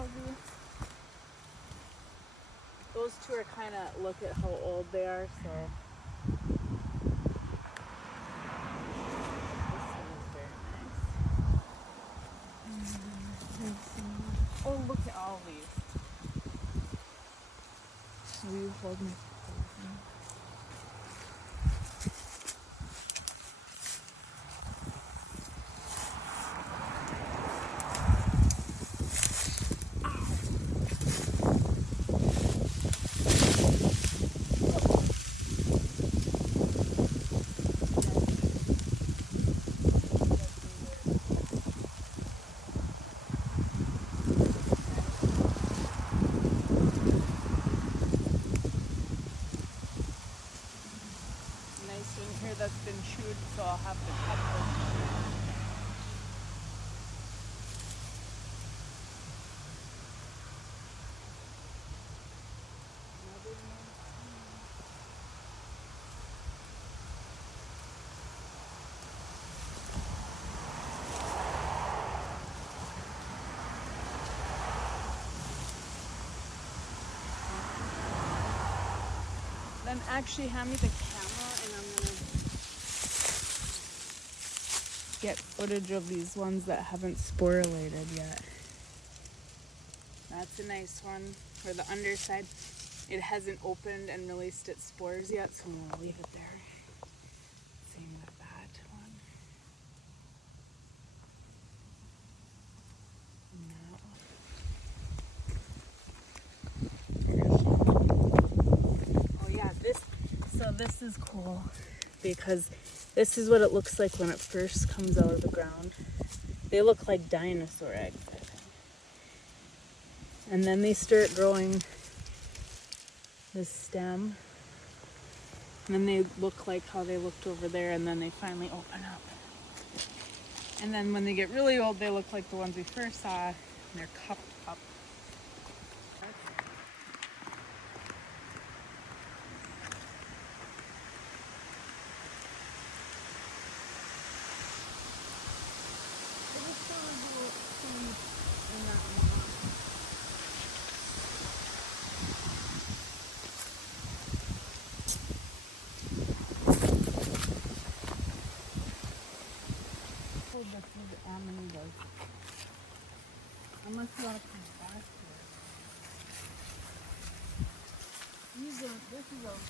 algae. Those two are kind of, look at how old they are, so. This one is very nice. Oh, look at all these. Will you hold my phone? That's been chewed, so I'll have to cut this. Then actually hand me the camera and I'm gonna get footage of these ones that haven't sporulated yet. That's a nice one for the underside. It hasn't opened and released its spores yet, so I'm gonna leave it there. Same with that one. Oh yeah, this is cool because this is what it looks like when it first comes out of the ground. They look like dinosaur eggs, I think. And then they start growing this stem. And then they look like how they looked over there, and then they finally open up. And then when they get really old, they look like the ones we first saw, and they're cupped up. This is Amanita. Unless you want to come back to it. This is a really pretty one.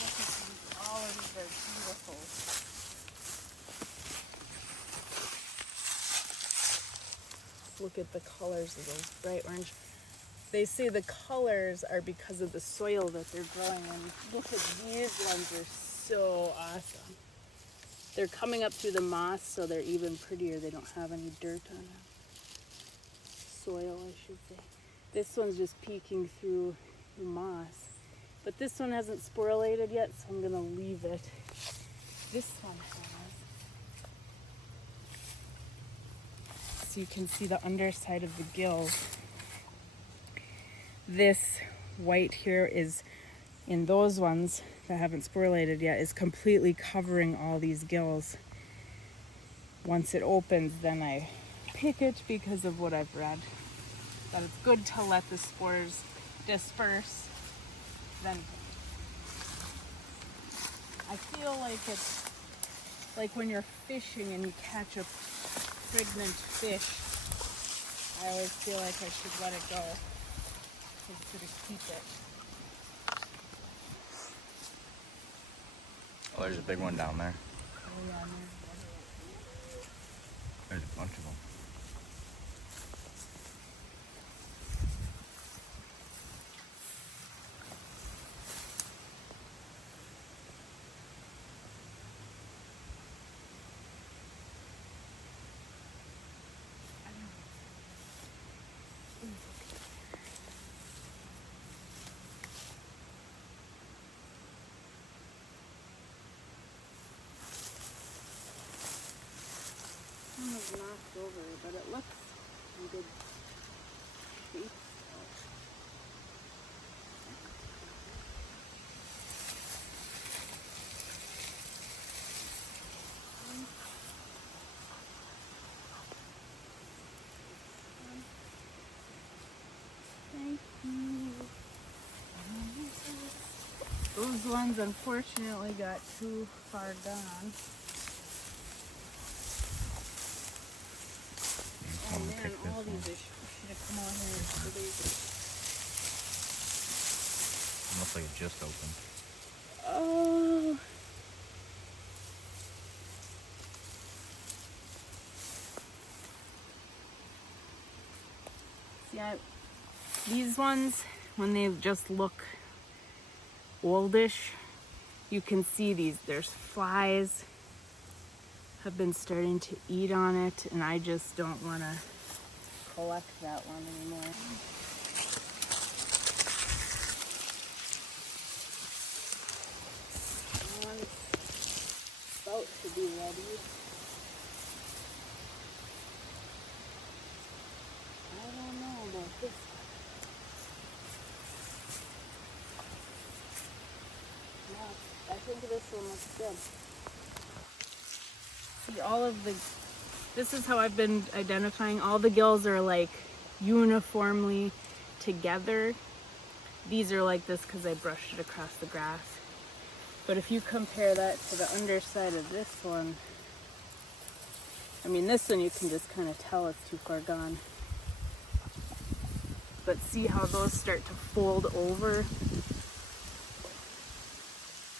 Look at these, all of these are beautiful. Look at the colors of those bright orange. They say the colors are because of the soil that they're growing in. Look at these ones, are so awesome. They're coming up through the moss, so they're even prettier. They don't have any dirt on them. Soil, I should say. This one's just peeking through the moss. But this one hasn't sporulated yet, so I'm gonna leave it. This one has. So you can see the underside of the gills. This white here is, in those ones that haven't sporulated yet, is completely covering all these gills. Once it opens, then I pick it because of what I've read. That it's good to let the spores disperse. Then I feel like it's like when you're fishing and you catch a pregnant fish. I always feel like I should let it go. Instead of keep it. Oh, there's a big one down there. Oh yeah, There's a bunch of them. One was knocked over, but it looks in good shape. Those ones unfortunately got too far gone. Oh man, all these should have come out here yesterday. Looks like it just opened. Oh. See, these ones, when they just look oldish, you can see there's flies have been starting to eat on it, and I just don't want to collect that one anymore. One's about to be ready. I don't know about this one. No, I think this one looks good. See, this is how I've been identifying. All the gills are like uniformly together. These are like this because I brushed it across the grass. But if you compare that to the underside of this one, I mean, this one you can just kind of tell it's too far gone. But see how those start to fold over?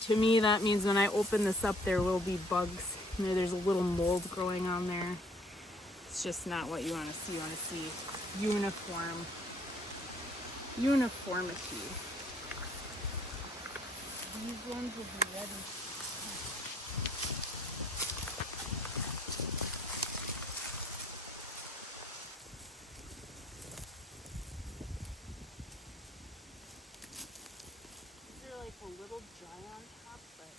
To me, that means when I open this up, there will be bugs. You know, there's a little mold growing on there. It's just not what you want to see. You want to see uniformity. These ones will be ready. These are like a little dry on top, but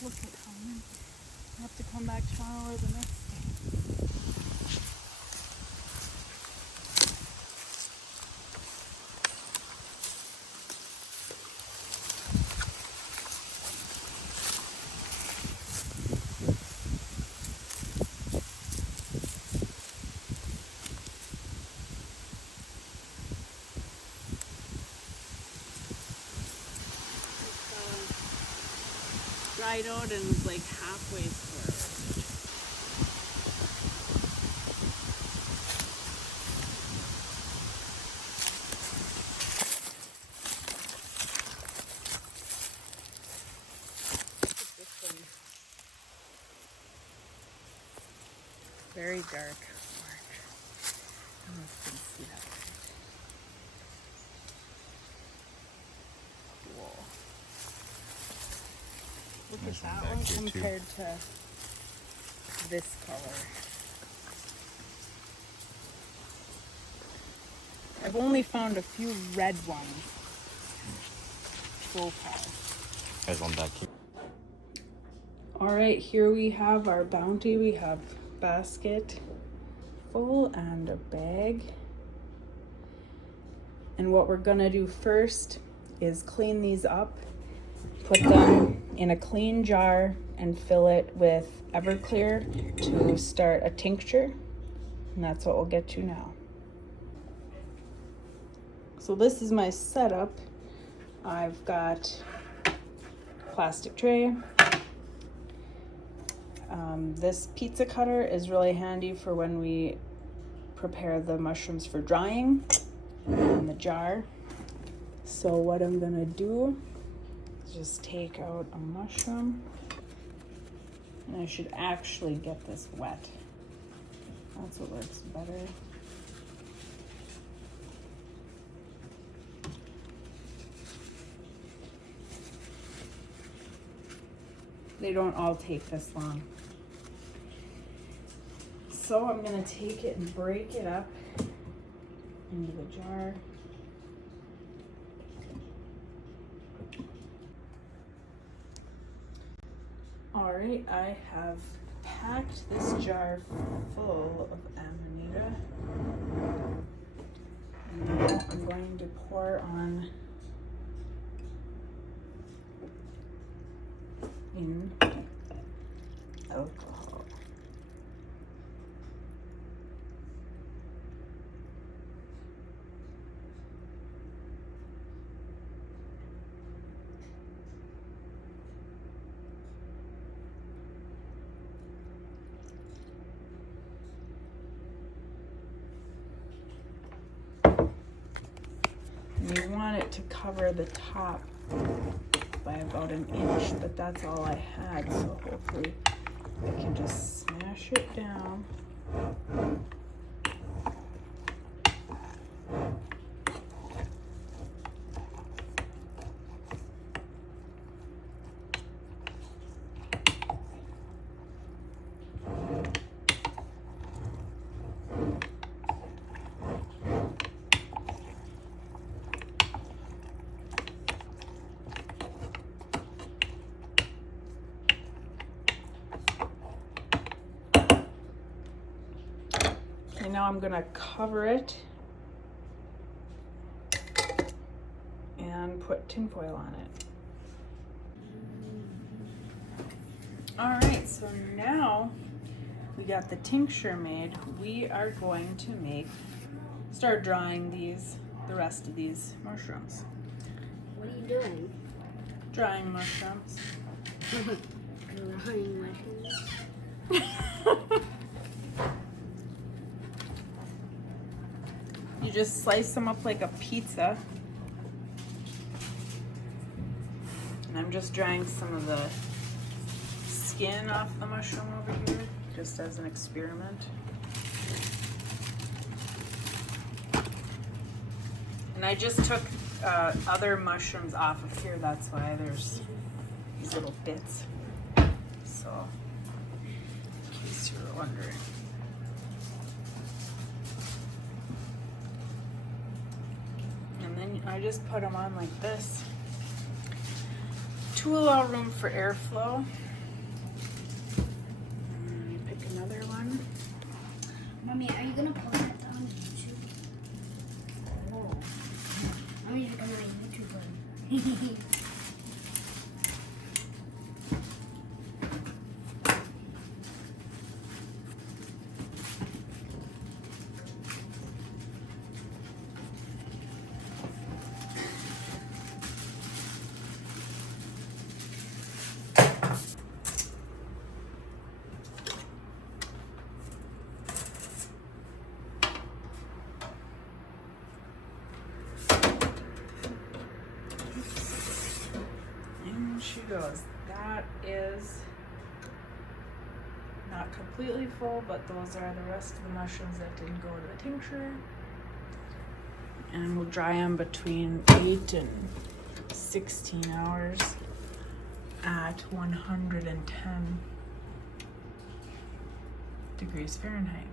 look at how many. I have to come back tomorrow or the next day. Dried out and was like halfway through. This one, very dark orange. I don't know if you can see that. Cool. Look There's at one that back one here, too. compared to this color. I've only found a few red ones so far. There's one back here. All right, here we have our bounty. We have basket full and a bag. And what we're gonna do first is clean these up, put them in a clean jar and fill it with Everclear to start a tincture. And that's what we'll get to now. So this is my setup. I've got plastic tray. This pizza cutter is really handy for when we prepare the mushrooms for drying in the jar. So what I'm gonna do is just take out a mushroom, and I should actually get this wet. That's what works better. They don't all take this long. So I'm gonna take it and break it up into the jar. All right, I have packed this jar full of Amanita. And now I'm going to pour on in alcohol. You want it to cover the top by about an inch, but that's all I had, so hopefully I can just smash it down. Okay, now I'm gonna cover it and put tinfoil on it. All right, so now we got the tincture made. We are going to start drying the rest of these mushrooms. What are you doing? Drying mushrooms. Drying mushrooms? You just slice them up like a pizza. And I'm just drying some of the skin off the mushroom over here, just as an experiment. And I just took other mushrooms off of here, that's why there's these little bits. So, in case you were wondering. And then I just put them on like this to allow room for airflow. And pick another one. Mommy, are you gonna post that on YouTube? Oh. Mommy's becoming a YouTuber. She goes. That is not completely full, but those are the rest of the mushrooms that didn't go to the tincture. And we'll dry them between 8 and 16 hours at 110 degrees Fahrenheit.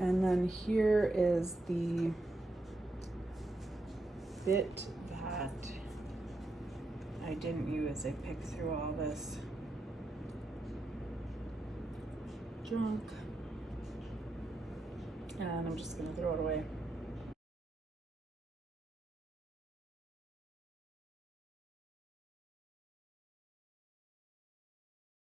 And then here is the bit that I didn't use. I picked through all this junk and I'm just gonna throw it away.